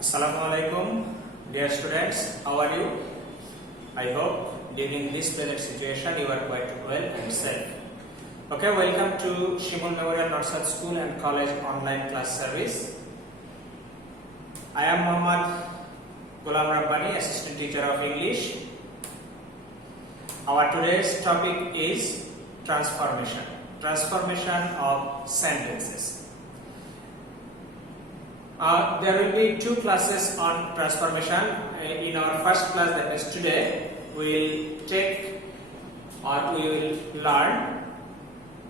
Assalamualaikum, dear students. How are you? I hope during this present situation you are quite well and safe. Okay, welcome to Shimul Memorial Nursery School and College online class service. I am Muhammad Ghulam Rabbani, Assistant Teacher of English. Our today's topic is transformation. Transformation of sentences. There will be two classes on transformation. In our first class, that is today, we will take or we will learn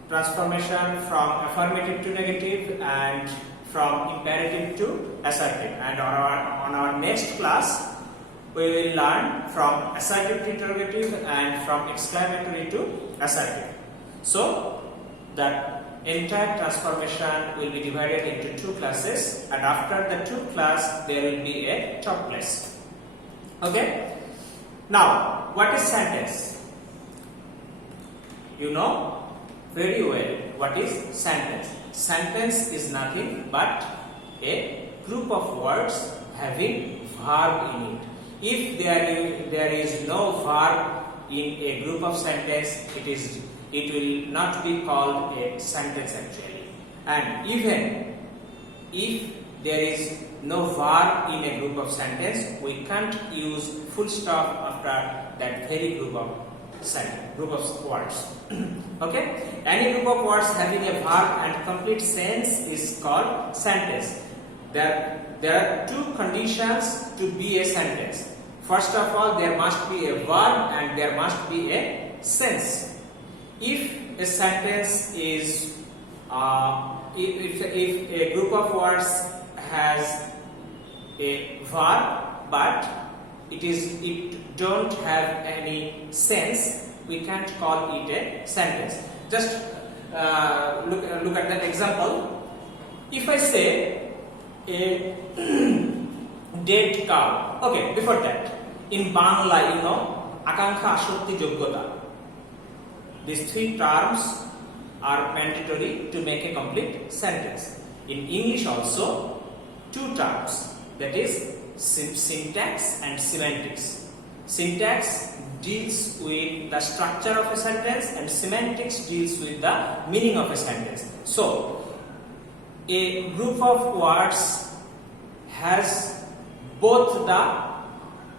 transformation from affirmative to negative and from imperative to assertive. And on our next class, we will learn from assertive to interrogative and from exclamatory to assertive. So that entire transformation will be divided into two classes, and after the two class there will be a top class. Okay, now what is sentence? You know very well what is sentence. Sentence is nothing but a group of words having verb in it. If there is no verb in a group of sentence, it will not be called a sentence actually. And even if there is no verb in a group of sentence, we can't use full stop after that very group of words. Okay, any group of words having a verb and complete sense is called sentence. There are two conditions to be a sentence. First of all, there must be a verb and there must be a sense. If a sentence is, if a group of words has a verb but it don't have any sense, we can't call it a sentence. Just look at that example. If I say a dead cow, okay, before that, in Bangla, you know, akankha, ashotti, yogyota. These three terms are mandatory to make a complete sentence. In English also, two terms, that is syntax and semantics. Syntax deals with the structure of a sentence and semantics deals with the meaning of a sentence. So, a group of words has both the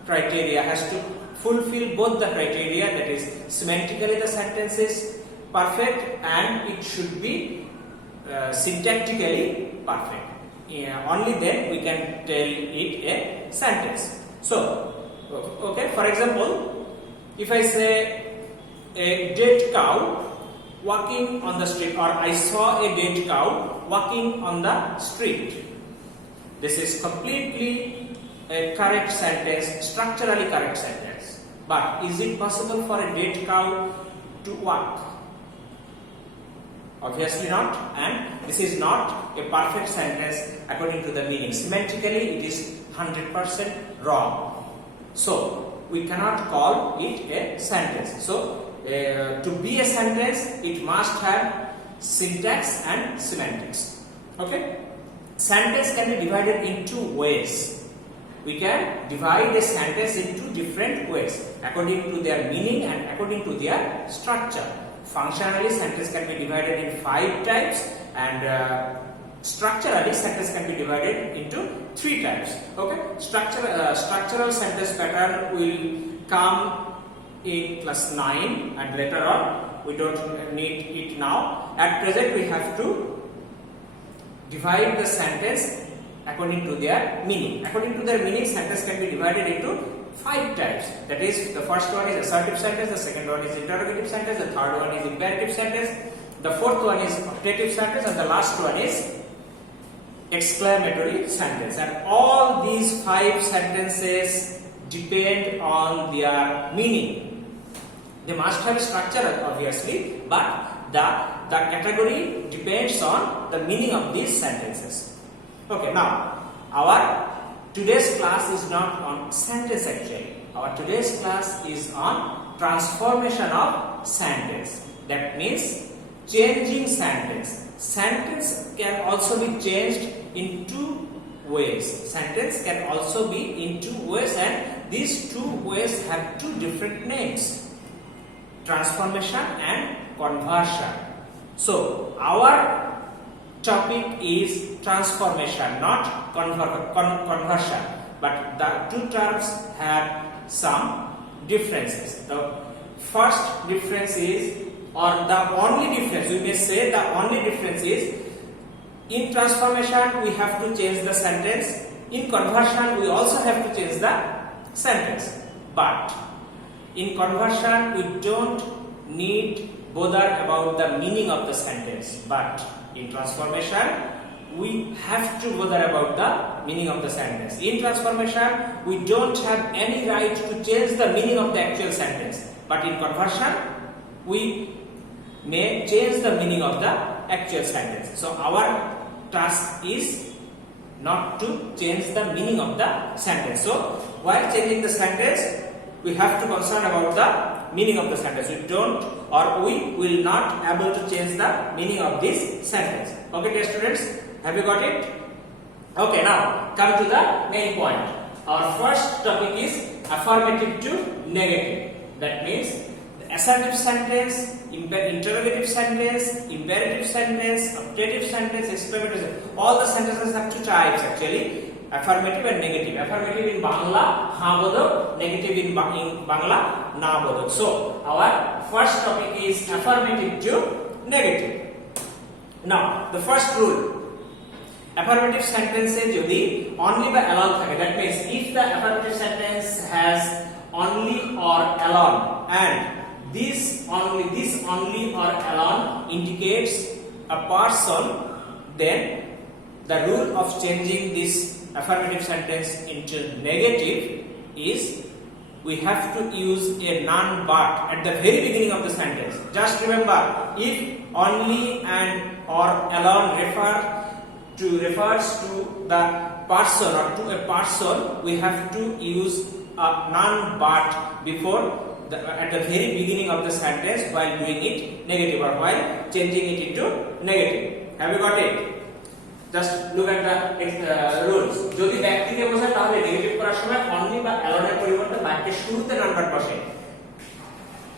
criteria, has to fulfill both the criteria, that is semantically the sentence is perfect and it should be syntactically perfect. Only then we can tell it a sentence. So, okay, for example, if I say a dead cow walking on the street, or I saw a dead cow walking on the street, this is completely a correct sentence, structurally correct sentence. But is it possible for a dead cow to walk? Obviously not, and this is not a perfect sentence according to the meaning. Semantically, it is 100% wrong. So, we cannot call it a sentence. So, to be a sentence, it must have syntax and semantics. Okay? Sentence can be divided in two ways. We can divide a sentence into different ways according to their meaning and according to their structure. Functionally, sentence can be divided in 5 types, and structurally, sentence can be divided into 3 types. Okay, structural sentence pattern will come in class 9, and later on we don't need it now. At present, we have to divide the sentence according to their meaning. According to their meaning, sentence can be divided into 5 types. That is, the first one is assertive sentence, the second one is interrogative sentence, the third one is imperative sentence, the fourth one is optative sentence, and the last one is exclamatory sentence. And all these 5 sentences depend on their meaning. They must have a structure, obviously, but the category depends on the meaning of these sentences. Okay, now our today's class is not on sentence actually. Our today's class is on transformation of sentence. That means changing sentence. Sentence can also be changed in two ways. Sentence can also be in two ways, and these two ways have two different names: transformation and conversion. So our topic is transformation, not conversion, but the two terms have some differences. The first difference is, or the only difference, we may say the only difference is, in transformation we have to change the sentence, in conversion we also have to change the sentence. But in conversion we don't need bother about the meaning of the sentence, but in transformation we have to bother about the meaning of the sentence. In transformation we don't have any right to change the meaning of the actual sentence, but in conversion we may change the meaning of the actual sentence. So our task is not to change the meaning of the sentence. So while changing the sentence we have to concern about the meaning of the sentence. We don't, or we will not able to change the meaning of this sentence. Okay, dear students, have you got it? Okay, now come to the main point. Our first topic is affirmative to negative. That means the assertive sentence, interrogative sentence, imperative sentence, optative sentence, exclamative sentence. All the sentences have two types actually: affirmative and negative. Affirmative in Bangla ha bodok, negative in Bangla na bodok. So our first topic is affirmative to negative. Now the first rule: affirmative sentence jodi only by alone thake, that means if the affirmative sentence has only or alone, and this only or alone indicates a person, then the rule of changing this affirmative sentence into negative is we have to use a non but at the very beginning of the sentence. Just remember, if only and or alone refers to the person or to a person, we have to use a non but before at the very beginning of the sentence while doing it negative or while changing it into negative. Have you got it? Just look at the rules. যদি ব্যক্তিকে বোঝায় তাহলে negative করার সময় only বা অ্যালোনের পরিবর্তে বাক্যের শুরুতে নাম্বার বসে।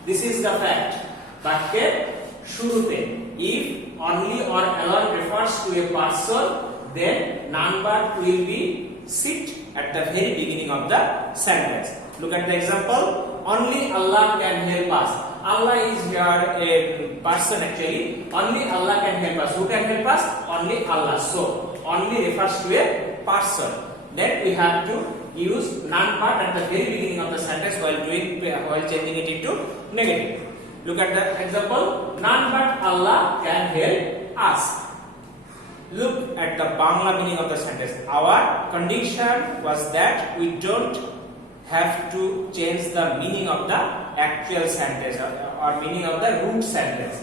This is the fact. বাক্যের শুরুতে if only or alone refers to a person, then number will be sit at the very beginning of the sentence. Look at the example. Only Allah can help us. Allah is here a person actually. Only Allah can help us. Who can help us? Only Allah. So only refers to a person. Then we have to use non-part at the very beginning of the sentence while changing it into negative. Look at the example. None but Allah can help us. Look at the Bangla meaning of the sentence. Our condition was that we don't have to change the meaning of the actual sentence or meaning of the root sentence.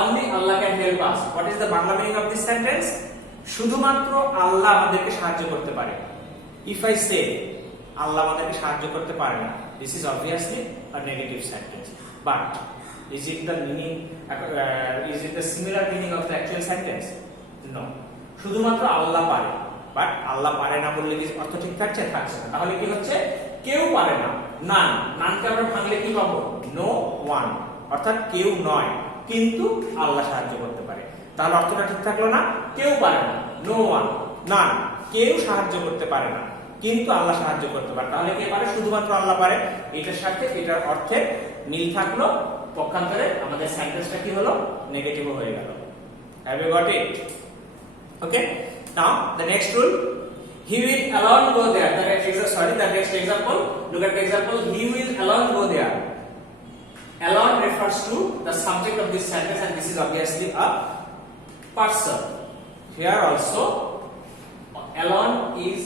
Only Allah can help us. What is the Bangla meaning of this sentence? শুধুমাত্র আল্লাহ আমাদেরকে সাহায্য করতে পারে. If I say আল্লাহ আমাদেরকে সাহায্য করতে পারে না, this is obviously a negative sentence. But is it the meaning? Is it the similar meaning of the actual sentence? No. শুধুমাত্র আল্লাহ পারে, বাট আল্লাহ পারে না বললে কি অর্থ ঠিক থাকছে? থাকছে না। তাহলে কি হচ্ছে? কেউ পারে না। নান, নানকে আমরা ভাঙলে কি পাবো? নো ওয়ান, অর্থাৎ কেউ নয় কিন্তু আল্লাহ সাহায্য করতে পারে। তাহলে অর্থটা ঠিক থাকলো না? কেউ পারে না, নো ওয়ান, নান, কেউ সাহায্য করতে পারে না কিন্তু আল্লাহ সাহায্য করতে পারে। তাহলে কে পারে? শুধুমাত্র আল্লাহ পারে। এটার সাথে এটার অর্থের মিল থাকলো, পক্ষান্তরে আমাদের সেন্টেন্সটা কি হলো? নেগেটিভ হয়ে গেল। Have you got it? Okay. Now the next rule. He will alone go there. The next example. Look at the example. He will alone go there. Alone refers to the subject of this sentence, and this is obviously a person. Here also, alone is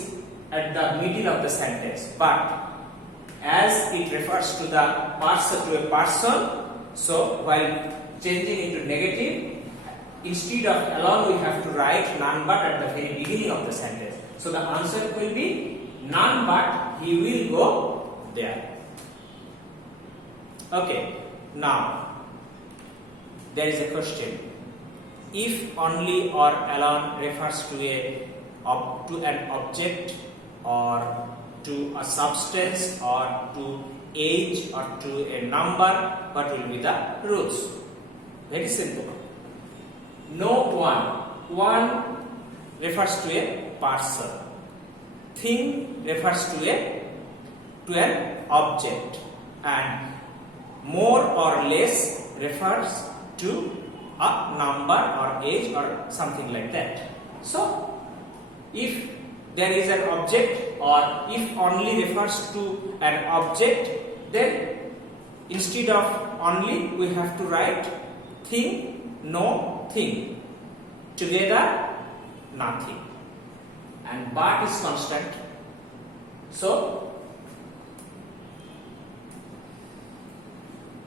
at the middle of the sentence, but as it refers to the person, to a person, so while changing into negative, instead of alone we have to write none but at the very beginning of the sentence. So the answer will be none but he will go there. Okay, now there is a question. If only or alone refers to a to an object or to a substance or to age or to a number, what will be the rules? Very simple. No one. One refers to a person. Thing refers to an object, and more or less refers to a number or age or something like that. So if there is an object, or if only refers to an object, then instead of only we have to write thing, no thing, together nothing, and but is constant. So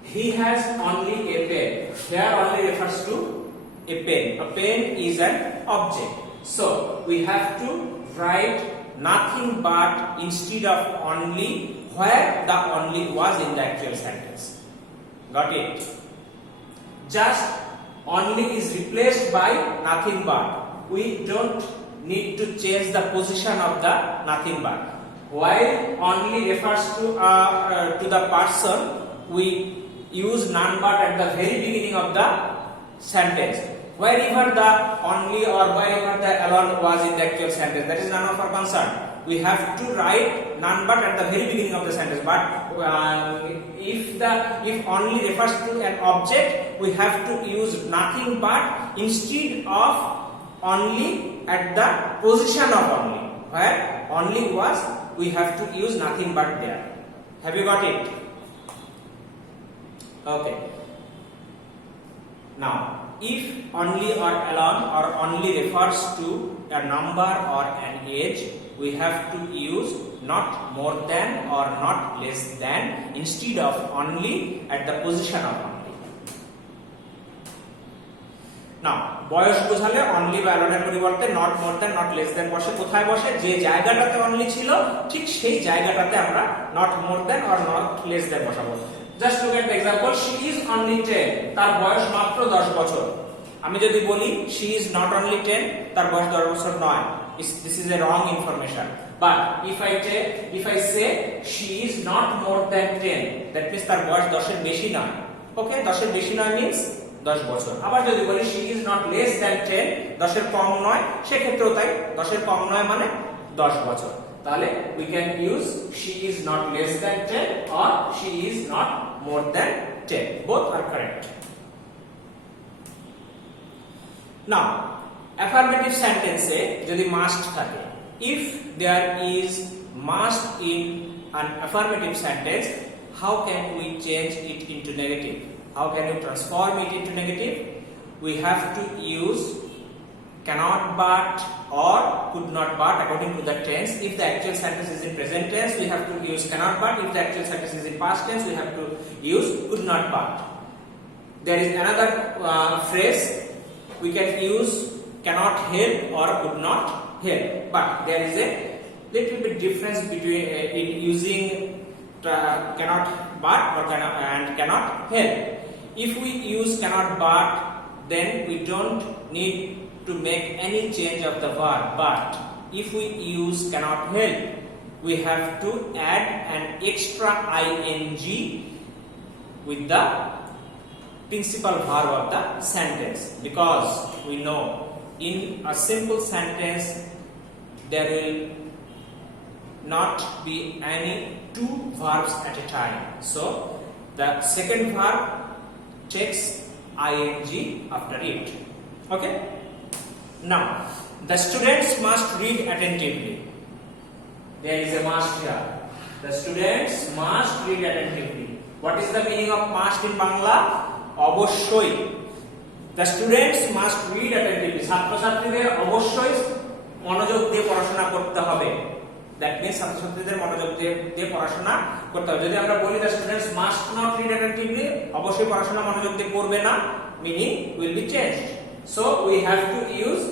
he has only a pen. Here only refers to a pen. A pen is an object. So we have to write nothing but instead of only, where the only was in the actual sentence. Got it? Just only is replaced by nothing but. We don't need to change the position of the nothing but. While only refers to the person, we use none but at the very beginning of the sentence. Wherever the only or wherever the alone was in the actual sentence, that is none of our concern. We have to write none but at the very beginning of the sentence. But if only refers to an object, we have to use nothing but instead of only at the position of only. Where only was, we have to use nothing but there. Have you got it? Okay. Now, if only or alone or only refers to a number or an age, we have to use not more than or not less than instead of only at the position of only. Now, বয়স বোঝালে only বা অ্যালোনের পরিবর্তে not more than not less than বসে। কোথায় বসে? যে জায়গাটাতে only ছিল ঠিক সেই জায়গাটাতে আমরা not more than or not less than বসাবো। Just look at the example, she is only 10, তার বয়স মাত্র 10 বছর। আমি যদি বলি শি ইজ নট অনলি 10, তার বয়স 10 বছর নয়, this is a wrong information. But if I say she is not more than 10, that means তার বয়স 10 এর বেশি নয়। ওকে, 10 এর বেশি নয় means 10 বছর। আবার যদি বলি she is not less than 10, 10 এর কম নয়, সেক্ষেত্রেও তাই, 10 এর কম নয় মানে 10 বছর। তাহলে we can use she is not less than 10 or she is not more than 10. Both are correct. Now, affirmative sentence এ যদি must থাকে, if there is must in an affirmative sentence, how can we change it into negative? How can we transform it into negative? We have to use cannot but or could not but according to the tense. If the actual sentence is in present tense, we have to use cannot but. If the actual sentence is in past tense, we have to use could not but. There is another phrase, we can use cannot help or could not help, but there is a little bit difference between in using cannot but or cannot help. If we use cannot but, then we don't need to make any change of the verb. But if we use cannot help, we have to add an extra ing with the principal verb of the sentence, because we know in a simple sentence there will not be any two verbs at a time. So the second verb takes ing after it. Okay? Now, the students must read attentively. There is a must here. The students must read attentively. What is the meaning of must in Bangla? অবশ্যই। The students must read attentively. ছাত্রছাত্রীদের অবশ্যই মনোযোগ দিয়ে পড়াশোনা করতে হবে। That means ছাত্রছাত্রীদের মনোযোগ দিয়ে পড়াশোনা করতে হবে। যদি আমরা বলি the students must not read attentively, অবশ্যই পড়াশোনা মনোযোগ দিয়ে পড়বে না, meaning will be changed. So we have to use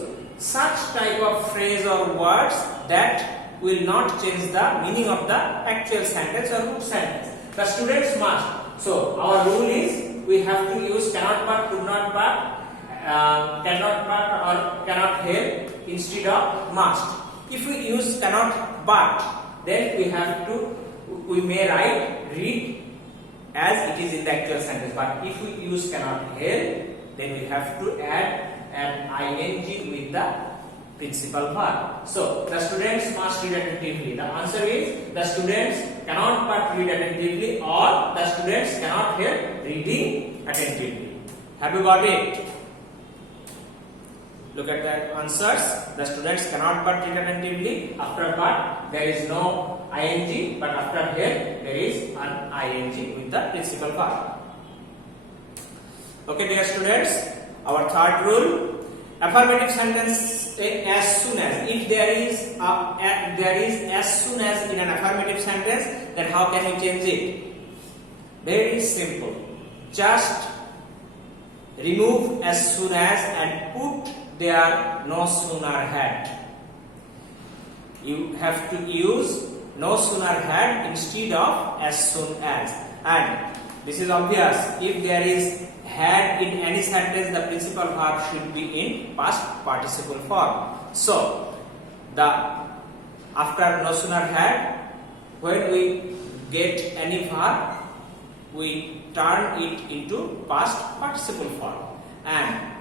such type of phrase or words that will not change the meaning of the actual sentence or good sentence. The students must. So our rule is we have to use cannot but, could not but cannot but or cannot help instead of must. If we use cannot but, then we may read as it is in the actual sentence. But if we use cannot help, then we have to add an ing with the principal verb. So the students must read attentively. The answer is the students cannot but read attentively, or the students cannot help reading attentively. Have you got it? Look at the answers. The students cannot but read attentively. After but there is no ing, but after help there is an ing with the principal verb. Okay, dear students, our third rule: affirmative sentence as soon as. If there is as soon as in an affirmative sentence, then how can you change it? Very simple. Just remove as soon as and put there no sooner had. You have to use no sooner had instead of as soon as. And this is obvious. If there is had in any sentence, the principal verb should be in past participle form. So after no sooner had, when we get any verb, we turn it into past participle form. And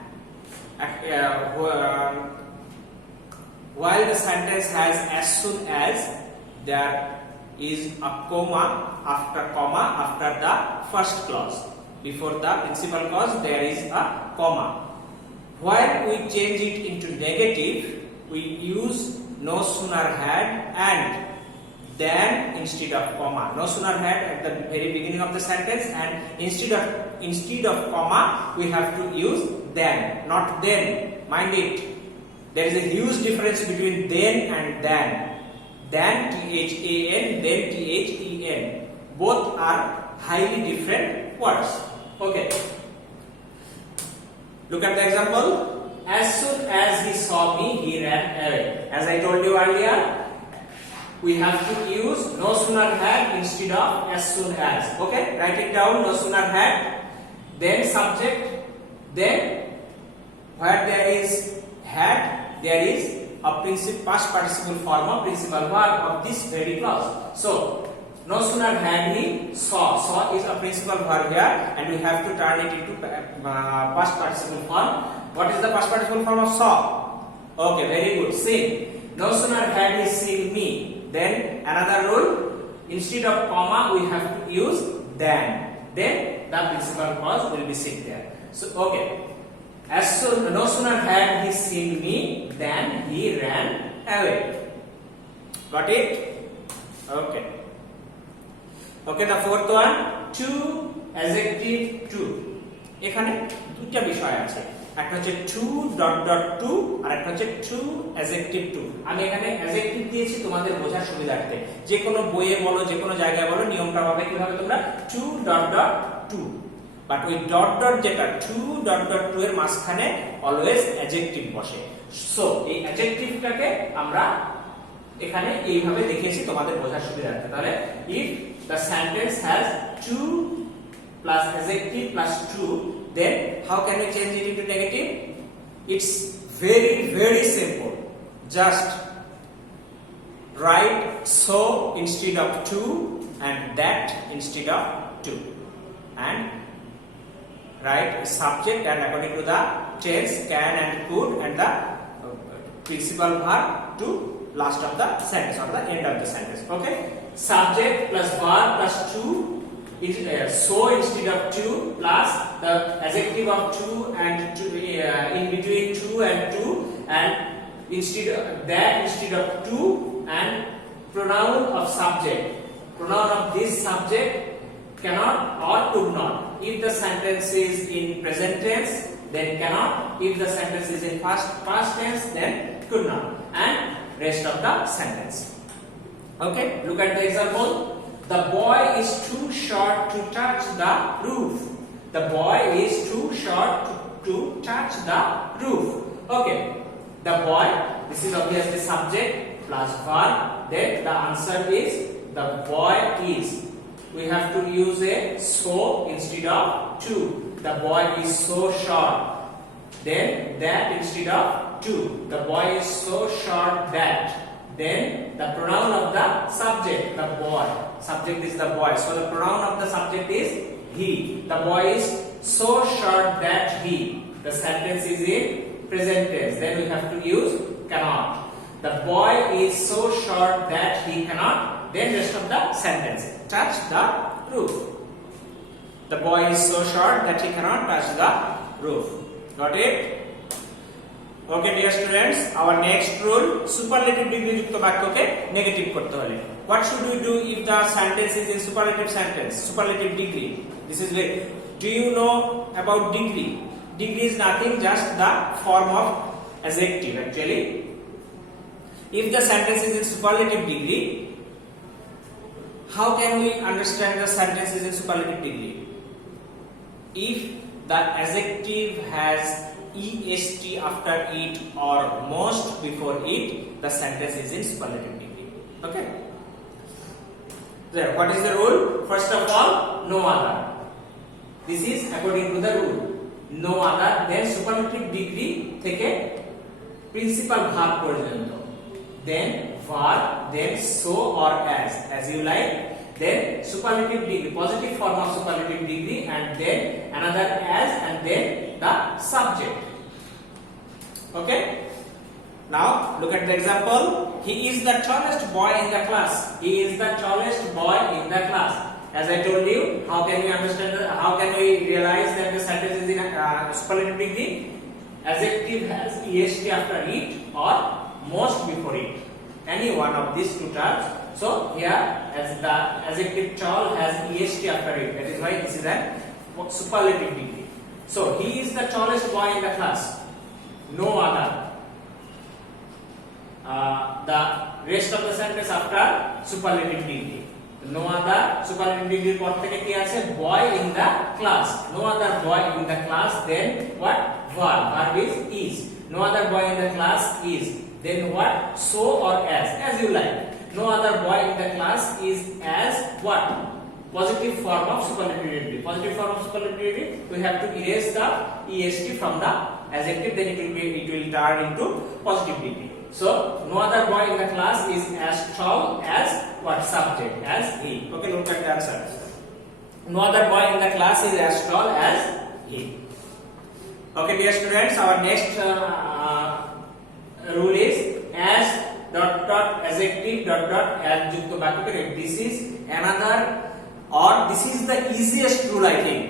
while the sentence has as soon as, there is a comma after the first clause. Before the principal clause there is a comma. While we change it into negative, we use no sooner had and then instead of comma. No sooner had at the very beginning of the sentence, and instead of comma we have to use then, not then. Mind it, there is a huge difference between then and then. Then THAN, then THEN. Both are highly different words. Okay. Look at the example. As soon as he saw me, he ran away. As I told you earlier, we have to use no sooner had instead of as soon as. Okay, write it down. No sooner had, then subject, then where there is had, there is a past participle form of principal verb of this very clause. So no sooner had he saw. Saw is a principal verb here, and we have to turn it into past participle form. What is the past participle form of saw? Okay, very good. Seen. No sooner had he seen me. Then another rule: instead of comma, we have to use then. Then the principal clause will be seen there. So okay. No sooner had he seen me, than he ran away. Got it? Okay. Okay, the fourth one, to adjective to. এখানে দুটো বিষয় আছে। একটা হচ্ছে to to আর একটা হচ্ছে to adjective to। আমি এখানে adjective দিয়েছি তোমাদের বোঝার সুবিধার্থে। যে কোনো বইয়ে বলো, যে কোনো জায়গায় বলো, নিয়মটা হবে কিভাবে তোমরা to to। বাট ওই যেটা to এর মাঝখানে অলওয়েজ অ্যাডজেক্টিভ বসে। সো এই অ্যাডজেক্টিভটাকে আমরা এখানে এইভাবে দেখিয়েছি তোমাদের বোঝার সুবিধার্থে। তাহলে if the sentence has to plus adjective plus to, then how can we change it into negative? It's very simple. Just write so instead of to and that instead of to, and write subject and according to the tense can and could and the principal verb to last of the sentence or the end of the sentence. Okay, subject plus verb plus to is so instead of to plus the adjective of to and to in between to and to, and instead of that instead of to, and pronoun of subject. Pronoun of this subject cannot or could not. If the sentence is in present tense, then cannot. If the sentence is in past tense, then could not. And rest of the sentence. Okay, look at the example. The boy is too short to touch the roof. The boy is too short to touch the roof. Okay, the boy, this is obviously subject plus verb. Then the answer is the boy is. We have to use a so instead of to. The boy is so short. then that instead of to. The boy is so short that. Then the pronoun of the subject, the boy. Subject is the boy. So the pronoun of the subject is he. The boy is so short that he. The sentence is in present tense. Then we have to use cannot. The boy is so short that he cannot. Then rest of the sentence. Touch the roof. The boy is so short that he cannot touch the roof. Got it? Okay, dear students, our next rule, superlative degree যুক্ত বাক্যকে negative করতে হলে what should we do if the sentence is in superlative sentence, superlative degree? This is very, do you know about degree? Degree is nothing, just the form of adjective actually. If the sentence is in superlative degree, how can we understand the sentence is in superlative degree? If the adjective has est after it or most before it, the sentence is in superlative degree. Okay. There, what is the rule? First of all, no other. This is according to the rule. No other, then superlative degree থেকে principal verb পর্যন্ত. Then verb, then so or as you like. Then superlative degree, positive form of superlative degree, and then another as, and then the subject. Okay. Now look at the example. He is the tallest boy in the class. He is the tallest boy in the class. As I told you, how can we understand? How can we realize that the sentence is in superlative degree? Adjective has est after it or most before it. Any one of these two terms. So here, as the adjective tall has est after it, that is why this is a superlative degree. So he is the tallest boy in the class. No other. The rest of the sentence after superlative degree. No other superlative degree পর থেকে কি আছে? Boy in the class. No other boy in the class. Then what? Verb. Verb is. No other boy in the class is. Then what? So or as you like. No other boy in the class is as what? Positive form of superlative degree. Positive form of superlative degree, we have to erase the est from the adjective, then it will turn into positive degree. So no other boy in the class is as tall as what? Subject, as he. Okay, look at the answer. No other boy in the class is as tall as he. Okay, dear students, our next rule is as dot dot adjective dot dot as যুক্ত বাক্যকে. This is another, or this is the easiest rule, I think.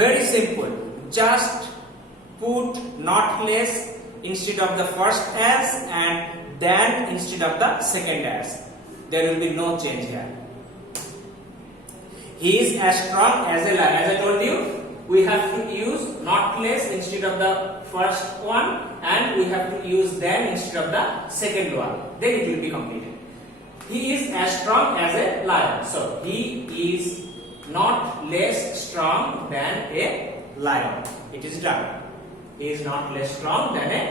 Very simple. Just put not less instead of the first as and then instead of the second as. There will be no change here. He is as strong as a lion. As I told you, we have to use not less instead of the first one, and we have to use then instead of the second one. Then it will be completed. He is as strong as a lion. So he is not less strong than a lion. It is done. He is not less strong than a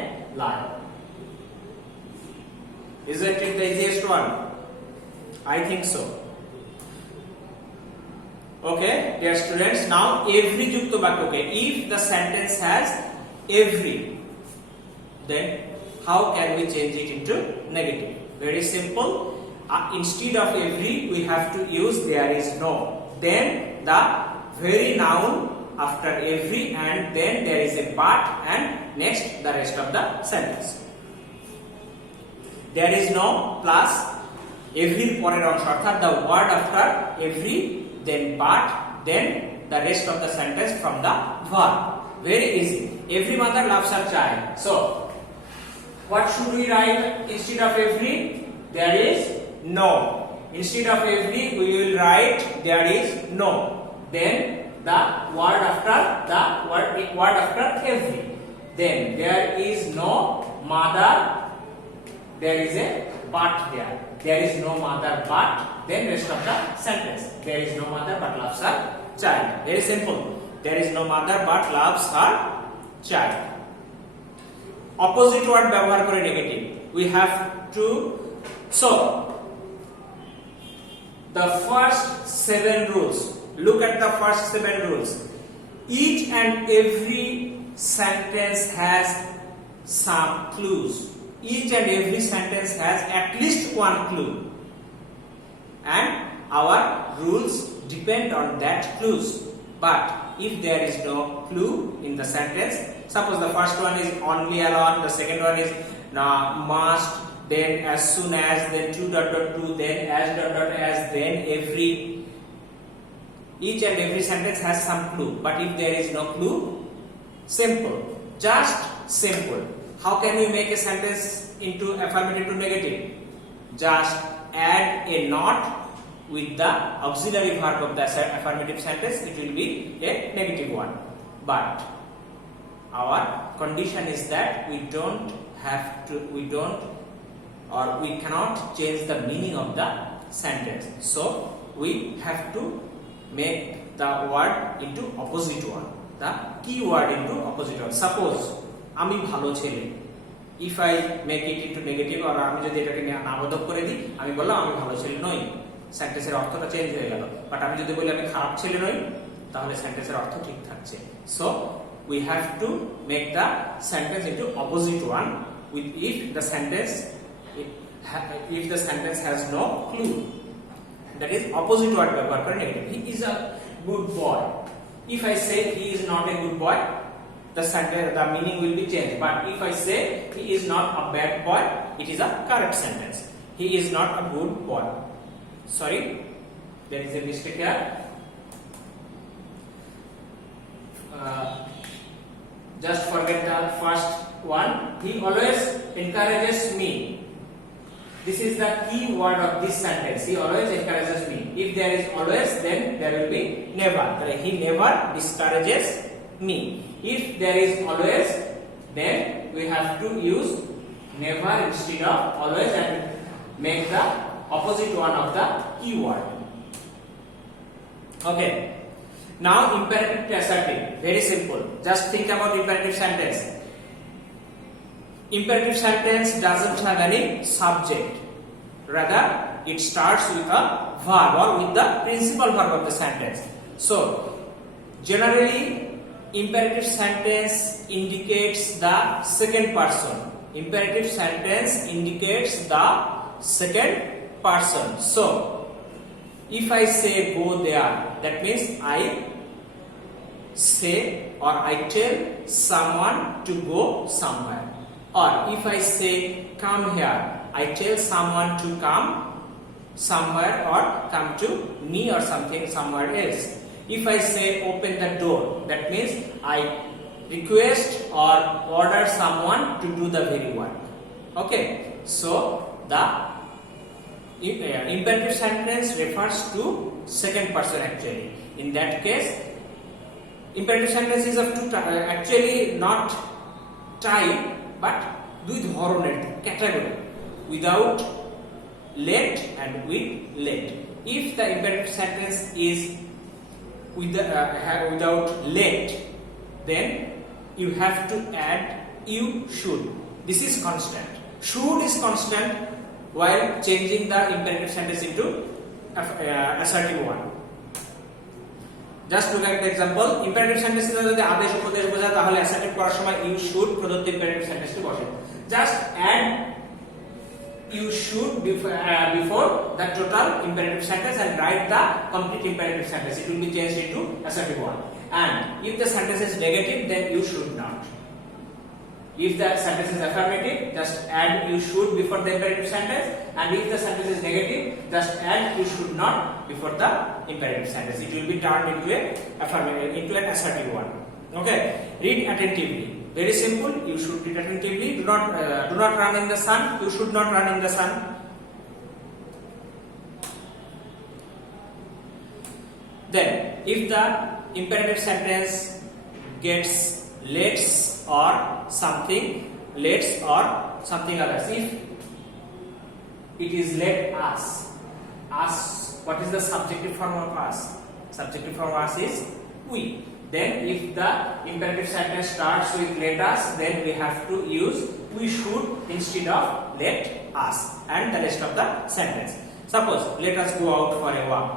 lion. Isn't it the easiest one? I think so. Okay, dear students, now every যুক্ত বাক্যকে, if the sentence has every, then how can we change it into negative? Very simple. Instead of every, we have to use there is no. Then the very noun after every, and then there is a but, and next the rest of the sentence. There is no plus every পরের অংশ, অর্থাৎ the word after every, then but, then the rest of the sentence from the verb. Very easy. Every mother loves her child. So what should we write instead of every? There is no. Instead of every, we will write there is no. Then the word after every. Then there is no mother. There is a but there. There is no mother but. Then rest of the sentence. There is no mother but loves her child. Very simple. There is no mother but loves her child. Opposite word ব্যবহার করে negative. We have to. So the first 7 rules. Look at the first 7 rules. Each and every sentence has some clues. Each and every sentence has at least one clue, and our rules depend on that clues. But if there is no clue in the sentence, suppose the first one is only alone, the second one is must, then as soon as, then to, then as, then every. Each and every sentence has some clue. But if there is no clue, simple, just simple. How can we make a sentence into affirmative to negative? Just add a not with the auxiliary verb of the affirmative sentence, it will be a negative one. But our condition is that we cannot change the meaning of the sentence. So we have to make the word into opposite one, the key word into opposite one. Suppose আমি ভালো ছেলে, if I make it into negative, or আমি যদি এটাকে নাবোধক করে দিই, আমি বললাম আমি ভালো ছেলে নই, সেন্টেন্সের অর্থটা চেঞ্জ হয়ে গেল। বাট আমি যদি বলি আমি খারাপ ছেলে নই, তাহলে সেন্টেন্সের অর্থ ঠিক থাকছে। So we have to make the sentence into opposite one with if the sentence has no clue, that is opposite word ব্যবহার করে negative. He is a good boy. If I say he is not a good boy, the meaning will be changed. But if I say he is not a bad boy, it is a correct sentence. He is not a good boy. Sorry, there is a mistake here. Just forget the first one. He always encourages me. This is the key word of this sentence. He always encourages me. If there is always, then there will be never. He never discourages me. If there is always, then we have to use never instead of always and make the opposite one of the keyword. Okay. Now imperative to assertive. Very simple. Just think about imperative sentence. Imperative sentence doesn't have any subject. Rather, it starts with a verb or with the principal verb of the sentence. So, generally, imperative sentence indicates the second person. Imperative sentence indicates the second person. So, if I say go there, that means I say or I tell someone to go somewhere. Or if I say come here, I tell someone to come somewhere or come to me or something somewhere else. If I say open the door, that means I request or order someone to do the very work. Okay, so the imperative sentence refers to second person actually. In that case, imperative sentence is of two types, actually not type, but দুই ধরনের category, without let and with let. If the imperative sentence is without let, then you have to add you should. This is constant. Should is constant while changing the imperative sentence into assertive one. Just look at the example. Imperative sentence যদি আদেশ উপদেশ বোঝায় তাহলে assertive করার সময় you should প্রদত্ত imperative sentence টি বসে। Just add you should before the total imperative sentence and write the complete imperative sentence. It will be changed into assertive one. And if the sentence is negative, then you should not. If the sentence is affirmative, just add you should before the imperative sentence, and if the sentence is negative, just add you should not before the imperative sentence. It will be turned into an assertive one. Okay, read attentively. Very simple. You should read attentively. Do not run in the sun. You should not run in the sun. Then, if the imperative sentence gets let's or something else, if it is let us, what is the subjective form of us? Subjective form of us is we. Then if the imperative sentence starts with let us, then we have to use we should instead of let us and the rest of the sentence. Suppose let us go out for a walk.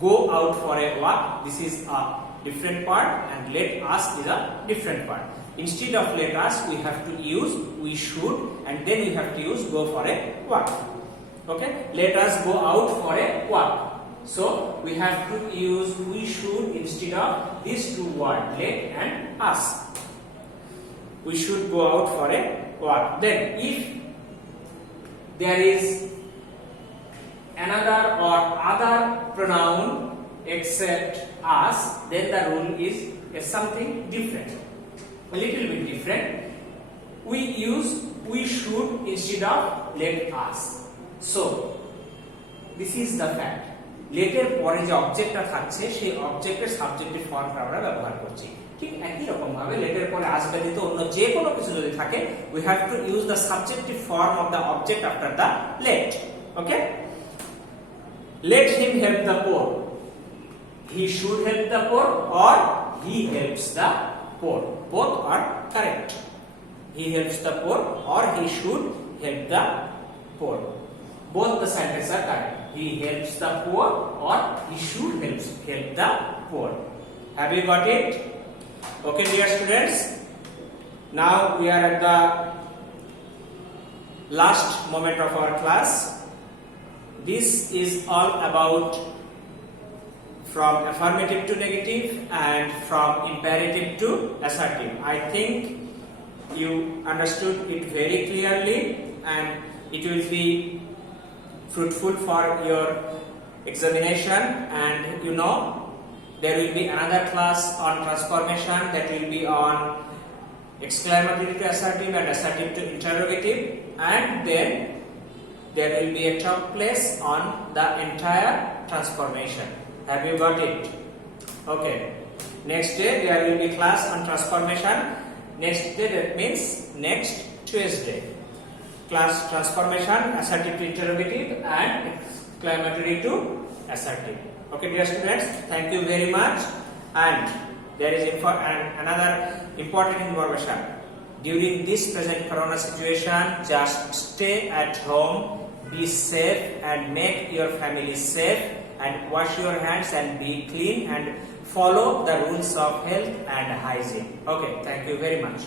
Go out for a walk, this is a different part, and let us is a different part. Instead of let us, we have to use we should, and then we have to use go for a walk. Okay, let us go out for a walk. So we have to use we should instead of these two words, let and us. We should go out for a walk. Then if there is another or other pronoun except us, then the rule is something different, a little bit different. We use we should instead of let us. So this is the fact. লেটের পরে যে অবজেক্টটা থাকছে সেই অবজেক্টের subjective ফর্মটা আমরা ব্যবহার করছি। ঠিক একই রকম ভাবে লেটের পরে আস ব্যতীত অন্য যে কোনো কিছু যদি থাকে, we have to use the subjective form of the object after the let. Okay? Let him help the poor. He should help the poor or he helps the poor. Both are correct. He helps the poor or he should help the poor. Both the sentences are correct. He helps the poor or he should help the poor. Have you got it? Okay, dear students. Now we are at the last moment of our class. This is all about from affirmative to negative and from imperative to assertive. I think you understood it very clearly, and it will be fruitful for your examination. And you know, there will be another class on transformation that will be on exclamatory to assertive and assertive to interrogative, and then there will be a talk place on the entire transformation. Have you got it? Okay. Next day there will be class on transformation. Next day, that means next Tuesday. Class transformation, assertive to interrogative and exclamatory to assertive. Okay, dear students, thank you very much. And there is another important information. During this present corona situation, just stay at home, be safe and make your family safe, and wash your hands and be clean and follow the rules of health and hygiene. Okay, thank you very much.